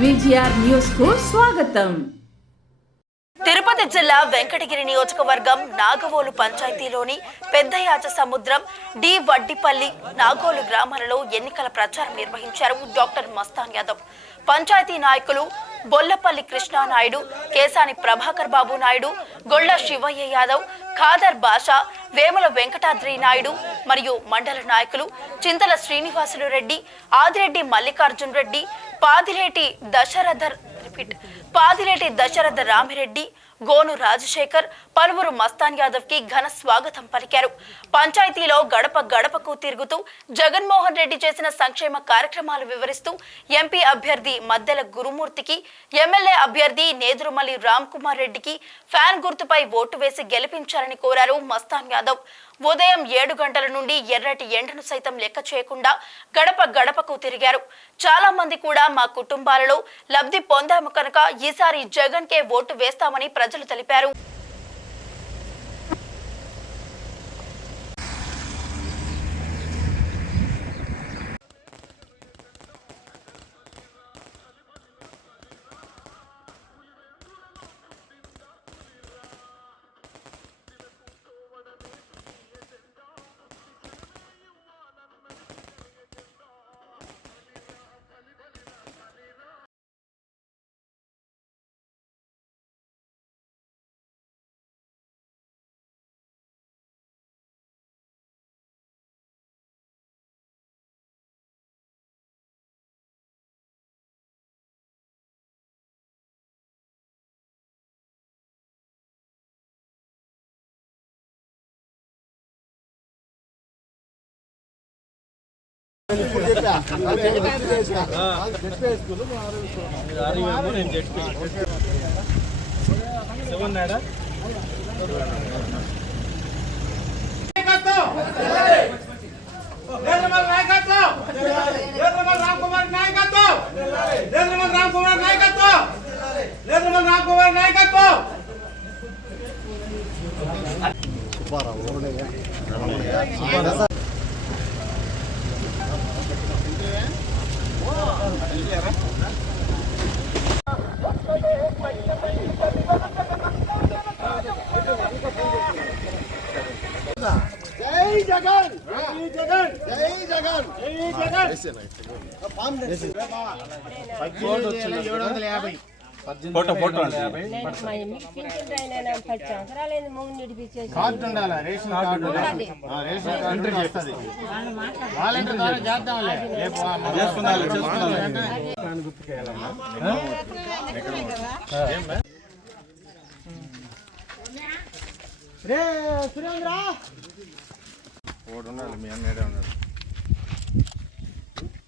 VGR న్యూస్కు స్వాగతం. తిరుపతి జిల్లా వెంకటగిరి నియోజకవర్గం నాగవోలు పంచాయతీలోని పెద్దయాచ సముద్రం డి వడ్డిపల్లి నాగోలు గ్రామాలలో ఎన్నికల ప్రచారం నిర్వహించారు డాక్టర్ మస్తాన్ యాదవ్. పంచాయతీ నాయకులు బొల్లపల్లి కృష్ణానాయుడు కేసాని ప్రభాకర్ బాబు నాయుడు గొళ్ళ శివయ్య యాదవ్ ఖాదర్ బాషా వేముల వెంకటాద్రి నాయుడు మరియు మండల నాయకులు చింతల శ్రీనివాసులు రెడ్డి ఆదిరెడ్డి మల్లికార్జున్ రెడ్డి పాదిలేటి దశరథర్ రిపీట్ పాదిలేటి దశరథ రామిరెడ్డి గోను రాజశేఖర్ పలువురు మస్తాన్ యాదవ్కి ఘన స్వాగతం పలికారు. పంచాయతీలో గడప గడపకు తిరుగుతూ జగన్మోహన్ రెడ్డి చేసిన సంక్షేమ కార్యక్రమాలు వివరిస్తూ ఎంపీ అభ్యర్థి మద్దెల గురుమూర్తికి ఎమ్మెల్యే అభ్యర్థి నేదురుమల్లి రామ్ కుమార్ రెడ్డికి ఫ్యాన్ గుర్తుపై ఓటు వేసి గెలిపించాలని కోరారు మస్తాన్ యాదవ్. ఉదయం ఏడు గంటల నుండి ఎర్రటి ఎండను సైతం లెక్క చేయకుండా గడప గడపకు తిరిగారు. చాలా మంది కూడా మా కుటుంబాలలో లబ్ధి పొందాము కనుక ఈసారి జగన్ కే ఓటు వేస్తామని ప్రజలు తెలిపారు. నిర్మల్ నాయకత్వం నిర్మల్ రామ్ కుమార్ నాయకత్వం నిర్మల్ రామ్ కుమార్ నాయకత్వం నిర్మల్ రామ్ కుమార్ నాయకత్వం జై జగన్ జై జగన్ జై జగన్ జై జగన్ ఫోటో ఫోటో కార్డు ఉండాలి? రేషన్ కార్డు ఆ, రేషన్ కార్డు వస్తుంది వాలంటీర్ ద్వారా చేద్దాంలే. రేపు ఆ మన- చేసుకున్నాలే, చేసుకున్నాలే. రే సురేంద్ర. చాలా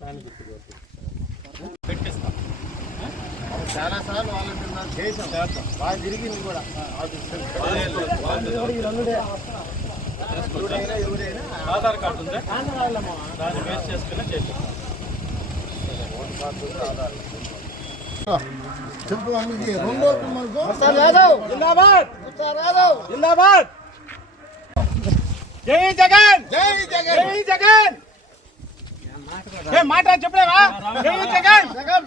సార్లు వాలంటీర్ ఉన్నారు. చేసాం బాగా తిరిగింది కూడా. ఆధార్ కార్డు ఉందా? దాన్ని బేస్ చేసుకుని చేసి చెప్పు ఇది రెండో మనకు యాదవ్! జిందాబాద్! యాదవ్! జిందాబాద్! జై జగన్! జై జగన్! జై జగన్! ఏ మాట చెప్పలేవా? జై జగన్! జగన్!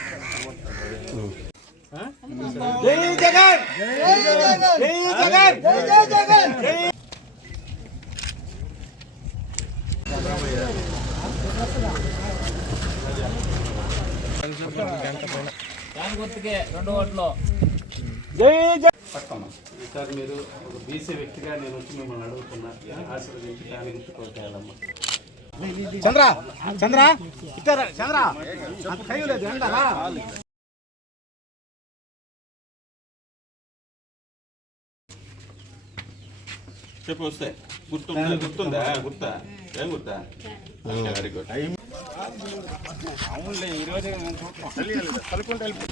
జై జగన్ జై జగన్ జై జగన్ జై జగన్ జై మీరు ఒక బీసీ వ్యక్తిగా నేను వచ్చి మిమ్మల్ని అడుగుతున్నా ఆశీర్వదించి దాని గురించి కోరుకోవాలమ్మా చంద్ర చంద్ర ఇట్టారా చంద్ర? అంత కయ్యం లేదు చెప్పు వస్తే. గుర్తుందా? గుర్తుందా? గుర్తా. ఏం గుర్తా? Very good. అవునులే ఈ రోజు కలుపుకుంటూ వెళ్ళిపో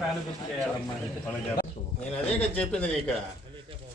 ఫ్యాన్ గుర్తు చేయాలమ్మా నేను అదే కదా చెప్పింది నీకు.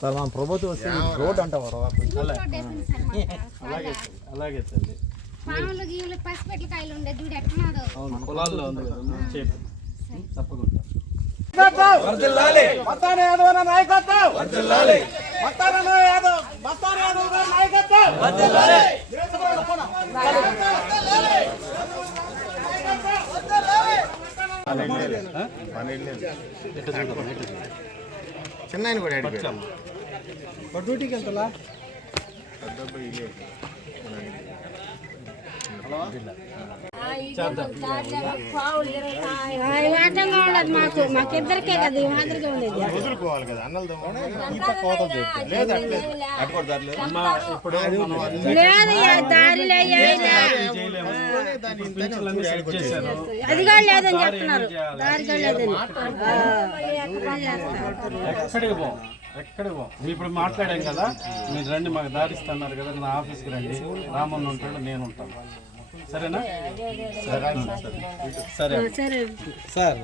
సార్ మన ప్రభుత్వం వస్తే రోడ్ అంటావారు అలాగే అలాగే తల్లి పాములు గీములు పసిపెట్ల కాయలు ఉండే చూడు ఎట్టున్నాడు అవును. పొలాల్లో ఉంది కదా నువ్వు చెప్పు. తప్పకుండా. మస్తాన యాదవ్ అన్న నాయకత్వం. మస్తాన యాదవ్ మస్తాన యాదవ్ నాయకత్వం. చిన్న కూడా ఇల్లే. వాటంగా ఉండదు మాకు. మాకిద్దరికే కదా ఈ మాదిరిగా ఉండేది. వదులుకోవాలి కదా అన్నలు లేదు దారి అదిగా లేదని దారి చెప్తున్నారు? దారిగా లేదని. ఇప్పుడు మాట్లాడాం కదా మీరు రండి మాకు దారిస్తున్నారు కదా నా ఆఫీస్కి రండి. రామన్ ఉంటాడు నేను ఉంటాను. సరేనా? సరే సరే. సరే. సార్